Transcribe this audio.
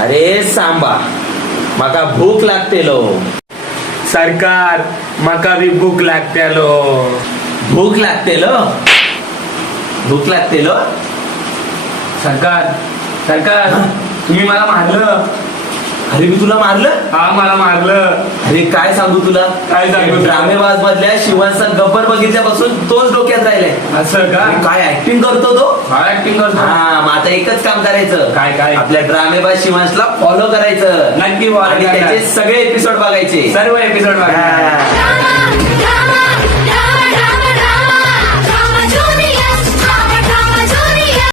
अरे सांबा, माका भूक लागतेलो. सरकार, माका बी भूक लागतेलो. भूक लागतेलो. भूक लागतेलो. सरकार, सरकार, तुम्ही मला मारलं. अरे मी तुला मारलं. हा, मला मारलं. अरे काय सांगू तुला. काय सांगू? ड्रामेबाज मधल्या शिवांचा गब्बर बघितल्यापासून तोच डोक्यात राहिलाय. असं का? काय ऍक्टिंग करतो तो. काय ऍक्टिंग करतो? हा, मग आता एकच काम करायचं. काय? आपल्या ड्रामेबाज शिवांशला फॉलो करायचं. नक्की follow आणि करणार. त्याचे सगळे एपिसोड बघायचे. सर्व एपिसोड बघा. हा.